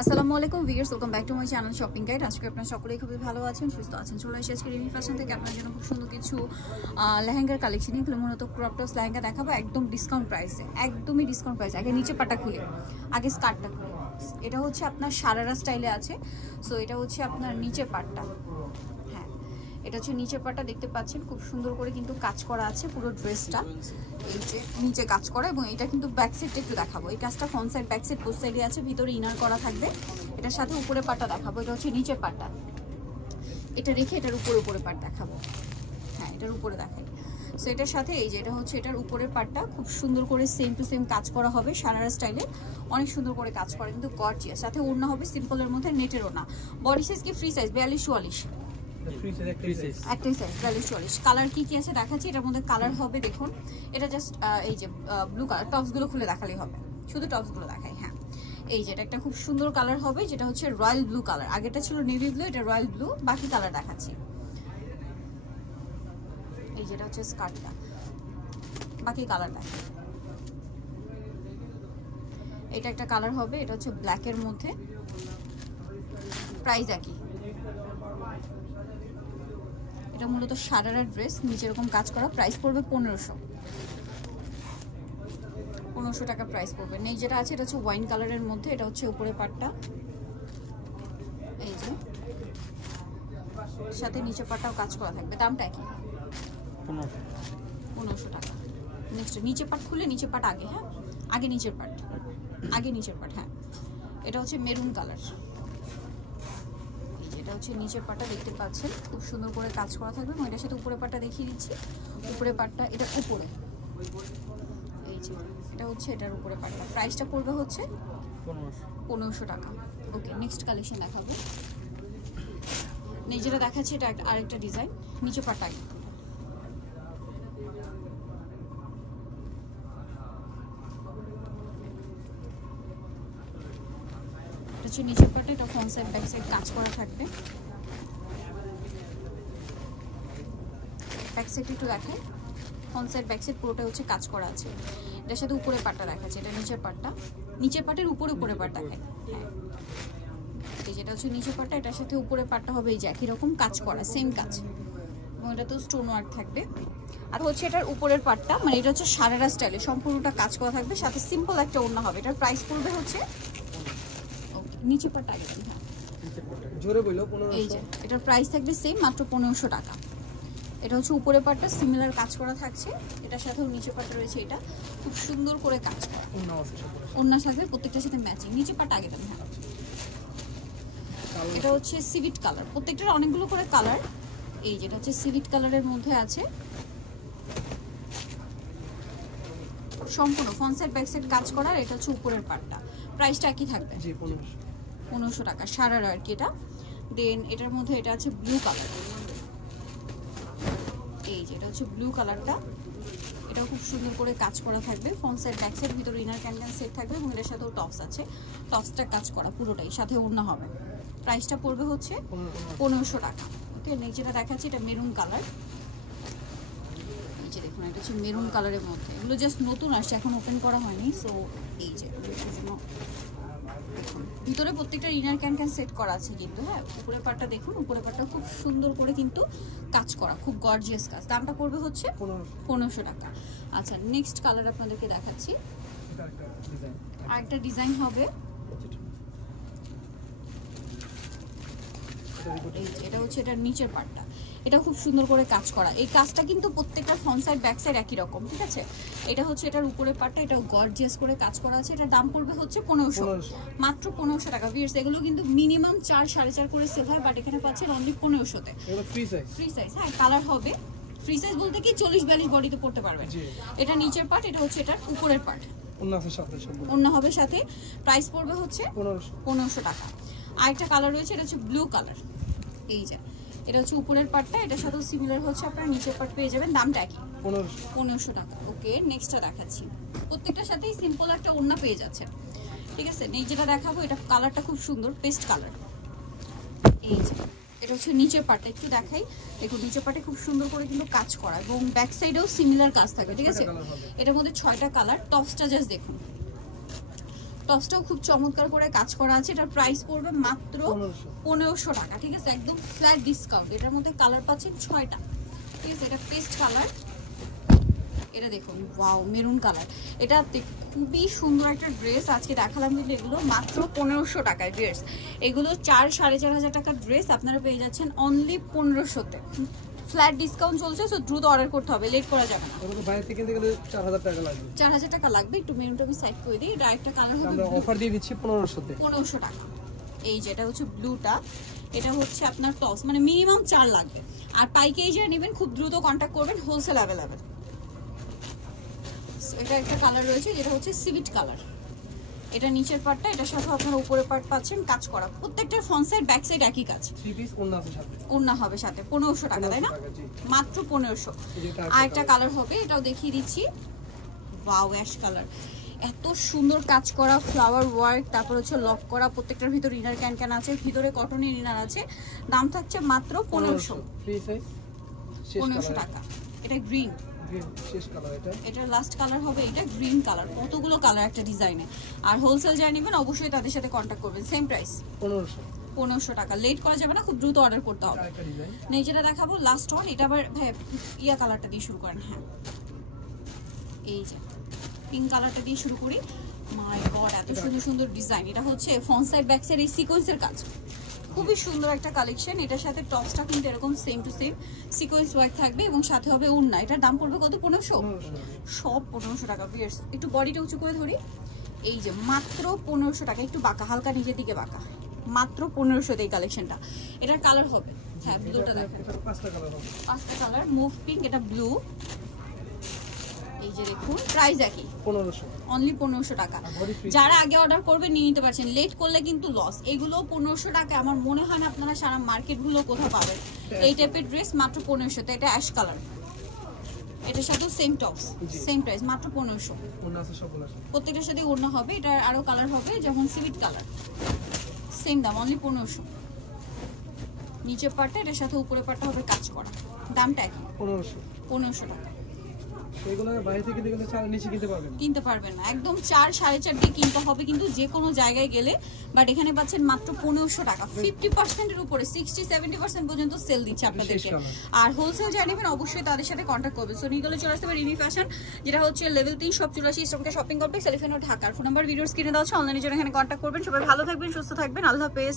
আসসালামু আলাইকুম viewers, welcome back to my channel shopping guide. আজকে আপনারা সকলেই খুবই ভালো আছেন, সুস্থ আছেন। চলে এসেছি আজকে রিমি ফ্যাশন থেকে আপনার জন্য খুব সুন্দর কিছু লেহেঙ্গার কালেকশন। এগুলো মূলত ক্রপ টপস লেহেঙ্গা দেখাবো একদম ডিসকাউন্ট প্রাইসে, একদমই ডিসকাউন্ট প্রাইসে। আগে নিচে পাটা খুলে, আগে স্কার্টটা খুলে। এটা হচ্ছে আপনার সারারা স্টাইলে আছে। সো এটা হচ্ছে আপনার নিচে পাটটা। হ্যাঁ, এটা হচ্ছে নিচের পাটটা দেখতে পাচ্ছেন, খুব সুন্দর করে কিন্তু কাজ করা আছে পুরো ড্রেসটা। এই যে নিচে কাজ করা, এবং এটা কিন্তু ব্যাক সাইডটা একটু দেখাবো। এই কাজটা front side back side post সাইডে আছে, ভিতরে ইনার করা থাকবে। এটার সাথে উপরে পাটটা দেখাবো, এটা হচ্ছে নিচের পাটটা। এটা রেখে এটার উপরে পাট দেখাবো। হ্যাঁ, এটার উপরে দেখাই। সো এটার সাথে এই যে এটা হচ্ছে এটার উপরের পাটটা, খুব সুন্দর করে সেম টু সেম কাজ করা হবে সারারা স্টাইলে, অনেক সুন্দর করে কাজ করা, কিন্তু গর্জিয়াস। সাথে ওড়না হবে সিম্পলের মধ্যে, নেটের ওড়না। বডি সাইজ কি ফ্রি সাইজ 42-44? একটাই সাইজ 42-44। কালার কি কি আছে দেখাচ্ছি। এটার মধ্যে কালার হবে দেখুন। এটা জাস্ট এই যে ব্লু কালার, টপসগুলো খুলে দেখালেই হবে, শুধু টপসগুলো দেখাই। হ্যাঁ, এই যে এটা একটা খুব সুন্দর কালার হবে, যেটা হচ্ছে রয়্যাল ব্লু কালার। আগেটা ছিল নেভি ব্লু, এটা রয়্যাল ব্লু। বাকি কালার দেখাচ্ছি। এই যেটা হচ্ছে স্কার্টটা, বাকি কালার দেখাই। এটা একটা কালার হবে, এটা হচ্ছে ব্ল্যাকের মধ্যে। প্রাইস একই। এটা মূলত সারারা ড্রেস, নিচে এরকম কাজ করা। প্রাইস পড়বে 1500 টাকা প্রাইস পড়বে। নেই যেটা আছে এটা হচ্ছে ওয়াইন কালারের মধ্যে, এটা হচ্ছে উপরে পাটটা। এই যে সাথে নিচে পাটটাও কাজ করা থাকবে। দামটা কি? 1500 টাকা। নেক্সট নিচে পাট খুলে, নিচে পাট আগে। হ্যাঁ, আগে নিচের পাট, আগে নিচের পাট। হ্যাঁ, এটা হচ্ছে মেরুন কালার। এটা হচ্ছে নিচের পাটটা দেখতে পাচ্ছেন, খুব সুন্দর করে কাজ করা থাকবে। এবং এটার সাথে উপরে পাটটা দেখিয়ে দিচ্ছি। উপরে পাটটা এটা উপরে, এই যে এটা হচ্ছে এটার উপরে পাটটা। প্রাইসটা পড়বে হচ্ছে 1500 টাকা। ওকে, নেক্সট কালেকশন দেখাবো। যেটা দেখাচ্ছি এটা আরেকটা ডিজাইন। নিচে পাটটা আগে। এটা হচ্ছে নিচের পাটটা, এটা ফ্রন্ট সাইড ব্যাক সাইড কাজ করা থাকবে। ব্যাক সাইড একটু দেখাই। ফ্রন্ট সাইড ব্যাক সাইড পুরোটা হচ্ছে কাজ করা আছে। এটার সাথে উপরে পাটটা দেখাচ্ছে, এটা নিচের পাটটা। নিচের পাটের উপরে পাট দেখায়। হ্যাঁ, এই যেটা হচ্ছে নিচের পাটটা, এটার সাথে উপরে পাটটা হবে এই যে একই রকম কাজ করা, সেম কাজ। এবং এটা তো স্টোন ওয়ার্ক থাকবে। আর হচ্ছে এটার উপরের পাটটা, মানে এটা হচ্ছে সারারা স্টাইলে সম্পূর্ণটা কাজ করা থাকবে, সাথে সিম্পল একটা ওড়না হবে। এটার প্রাইস পড়বে হচ্ছে নিচে পাটটা আগে। হ্যাঁ, জোরে বলো 1500। এই যে এটার প্রাইস থাকবে সেম, মাত্র 1500 টাকা। এটা হচ্ছে উপরে পাটটা সিমিলার কাজ করা থাকছে, এটার সাথেও নিচে পাটটা রয়েছে। এটা খুব সুন্দর করে কাজ করা, ওড়নার সাথে প্রত্যেকটার সাথে ম্যাচিং। নিচে পাটটা আগে দেন। হ্যাঁ, এটা হচ্ছে সিভিট কালার, প্রত্যেকটার অনেকগুলো করে কালার। এই যেটা হচ্ছে সিভিট কালারের মধ্যে আছে, সম্পূর্ণ ফ্রন্ট সাইড ব্যাক সাইড কাজ করার। এটা হচ্ছে উপরের পাটটা। প্রাইসটা একই থাকবে, 1500 টাকা সারারা আর কি এটা। দেন এটার মধ্যে এটা আছে ব্লু কালার। এই যে এটা হচ্ছে ব্লু কালারটা, এটাও খুব সুন্দর করে কাজ করা থাকবে। ফ্রন্ট সাইড ব্যাক সাইড, ভিতরে ইনার ক্যানক্যান সেট থাকবে, এবং এটার সাথেও টপস আছে। টপসটা কাজ করা পুরোটাই, সাথে ওড়না হবে। প্রাইসটা পড়বে হচ্ছে 1500 টাকা। ওকে, নেক্সট যেটা দেখাচ্ছি এটা মেরুন কালার। এই যে দেখুন, এটা হচ্ছে মেরুন কালারের মধ্যে। এগুলো জাস্ট নতুন আসছে, এখন ওপেন করা হয়নি। সো এই যে জন্য দেখুন, ভিতরে প্রত্যেকটা ইনার ক্যান সেট করা আছে কিন্তু। হ্যাঁ, উপরের পাটটা দেখুন, উপরের পাটটা খুব সুন্দর করে কিন্তু কাজ করা, খুব গর্জিয়াস কাজ। দামটা পড়বে হচ্ছে 1500 টাকা। আচ্ছা, নেক্সট কালার আপনাদেরকে দেখাচ্ছি। আরেকটা ডিজাইন হবে, এটা হচ্ছে এটার নিচের পাটটা। এটা খুব সুন্দর করে কাজ করা। এই কাজটা কিন্তু প্রত্যেকটা ফ্রন্ট সাইড ব্যাক সাইড একই রকম, ঠিক আছে। এটা হচ্ছে এটার উপরের পাটটা, এটাও গর্জিয়াস করে কাজ করা আছে। এটার দাম পড়বে হচ্ছে 1500, মাত্র 1500 টাকা। ভিউয়ার্স, এগুলো কিন্তু মিনিমাম 4-4.5 করে সেল হয়, বাট এখানে পাচ্ছেন অনলি 1500-তে। Free size. হ্যাঁ, কালার হবে ফ্রি সাইজ বলতে কি 40-42 বডিতে পড়তে পারবেন। এটা নিচের পাট, এটা হচ্ছে এটার উপরের পাট। ওড়না হবে সাথে। প্রাইস পড়বে হচ্ছে 1500 টাকা। আরেকটা কালার রয়েছে, এটা হচ্ছে ব্লু কালার। এই যে এটা হচ্ছে উপরের পাটটা, এটার সাথেও সিমিলার হচ্ছে আপনারা নিচের পাট পেয়ে যাবেন। দামটা কি? 1500 টাকা। ওকে, নেক্সটটা দেখাচ্ছি। প্রত্যেকটার সাথেই সিম্পল একটা ওড়না পেয়ে যাচ্ছে, ঠিক আছে। নেক্সট যেটা দেখাবো, এটা কালারটা খুব সুন্দর, পেস্ট কালার। এই যে এটা হচ্ছে নিচের পাটটা, একটু দেখাই। দেখুন, নিচের পাটে খুব সুন্দর করে কিন্তু কাজ করা, এবং ব্যাক সাইডেও সিমিলার কাজ থাকে, ঠিক আছে। এটার মধ্যে 6টা কালার। টপসটা জাস্ট দেখুন, টপসটাও খুব চমৎকার করে কাজ করা আছে। এটার প্রাইস পড়বে মাত্র 1500 টাকা, ঠিক আছে, একদম ফ্ল্যাট ডিসকাউন্ট। এটার মধ্যে কালার পাচ্ছেন 6টা, ঠিক আছে। এটা পেস্ট কালার, এটা দেখুন ওয়াও মেরুন কালার। এটা খুবই সুন্দর একটা ড্রেস আজকে দেখালাম, কিন্তু এগুলো মাত্র 1500 টাকায় ড্রেস। এগুলো 4-4500 টাকার ড্রেস আপনারা পেয়ে যাচ্ছেন অনলি 1500-তে। ফ্ল্যাট ডিসকাউন্ট চলছে, সো দ্রুত অর্ডার করতে হবে, লেট করা যাবে না। বাইরে থেকে কিনতে গেলে 4000 টাকা লাগবে। 4000 টাকা লাগবে। একটু মেরুনটা আমি সাইড করে দিই। এটা একটা কালার হবে, আমরা অফার দিয়ে দিচ্ছি 1500-তে। 1500 টাকা। এই যেটা হচ্ছে ব্লুটা, এটা হচ্ছে আপনার টপস, মানে মিনিমাম 4 লাগবে। আর পাইকারি যারা নেবেন খুব দ্রুত কন্ট্যাক্ট করবেন, হোলসেল অ্যাভেলেবেল। এটা একটা কালার রয়েছে যেটা হচ্ছে সিভিট কালার। এটা নিচের পার্টটা, এটার সাথে আপনারা উপরের পার্ট পাচ্ছেন কাজ করা। প্রত্যেকটার ফ্রন্ট সাইড ব্যাক সাইড একই কাজ। 3 পিস ওন্না আছে সাথে। ওন্না হবে সাথে। 1500 টাকা, তাই না? মাত্র 1500। আর একটা কালার হবে, এটাও দেখিয়ে দিচ্ছি। ওয়াও অ্যাশ কালার, এত সুন্দর কাজ করা, ফ্লাওয়ার ওয়ার্ক, তারপর হচ্ছে লক করা। প্রত্যেকটার ভিতর ইনার ক্যান আছে, ভিতরে কটনের ইনার আছে। দাম থাকছে মাত্র 1500। ফ্রি সাইজ 1500 টাকা। এটা গ্রিন, শেষ কালার। এটা লাস্ট কালার হবে, এটা গ্রিন কালার। কতগুলো কালার একটা ডিজাইনে। আর হোলসেল যারা নেবেন অবশ্যই তাদের সাথে কন্ট্যাক্ট করবেন। সেম প্রাইস 1500 টাকা। লেট করা যাবে না, খুব দ্রুত অর্ডার করতে হবে। যেটা দেখাবো লাস্ট ওয়ান, এটা আবার ভাই ইয়া কালারটা দিয়ে শুরু করেন। হ্যাঁ, এই যে পিঙ্ক কালারটা দিয়ে শুরু করি। মাই গড, এত সুন্দর সুন্দর ডিজাইন। এটা হচ্ছে ফ্রন্ট সাইড ব্যাক সাইড এই সিকোয়েন্সের কাজ, খুবই সুন্দর একটা কালেকশন। এটার সাথে টপসটা কিন্তু এরকম same to same sequence work থাকবে এবং সাথে হবে ওড়না। এটার দাম পড়বে কত? 1500। সব 1500 টাকা। ভিউয়ার্স একটু বডিটা উঁচু করে ধরি। এই যে মাত্র 1500 টাকা, একটু বাঁকা, হালকা নিচের দিকে বাঁকা, মাত্র 1500 এই কালেকশনটা। এটার কালার হবে, হ্যাঁ ব্লুটা দেখেন, 5টা কালার। মুভ পিঙ্ক, এটা ব্লু। এই যে দেখুন প্রাইস একই 1500, অনলি 1500 টাকা। যারা আগে অর্ডার করবে নিয়ে নিতে পারছেন, লেট করলে কিন্তু লস। এগুলো 1500 টাকা আমার মনে হয় না আপনারা সারা মার্কেটগুলো কোথাও পাবেন। এই টাইপের ড্রেস মাত্র 1500 তে। এটা অ্যাশ কালার, এটার সাথে সেম টপস, সেম প্রাইস, মাত্র 1500। প্রত্যেকটার সাথে ওড়না হবে। এটা আরো কালার হবে, যেমন সিভিট কালার, সেম দাম, অনলি 1500। নিচের পার্টটা এটার সাথে উপরের পার্টটা হবে কাজ করা। দামটা একই 1500 টাকা। সেগুলো বাইরে থেকে কিনতে গেলে 4 নিচে কিনতে পারবেন না, একদম 4-4.5 দিয়ে কিনতে হবে কিন্তু যে কোনো জায়গায় গেলে। বাট এখানে পাচ্ছেন মাত্র 1500 টাকা। 50% এর উপরে 60-70% পর্যন্ত সেল দিচ্ছে আপনাদেরকে। আর হোলসেল যারা নেবেন অবশ্যই তাদের সাথে কন্ট্যাক্ট করবেন। সো নিয়ে গেলে চলে আসতে পারে রিমি ফ্যাশন, যেটা হচ্ছে লেভেল 3 সব 84 eastern shopping complex, elephant road, ঢাকার। ফোন নাম্বার ভিডিওর স্ক্রিনে দেওয়া আছে, অনলাইনে যারা এখানে কন্ট্যাক্ট করবেন। সবাই ভালো থাকবেন, সুস্থ থাকবেন, আল্লাহ হাফেজ।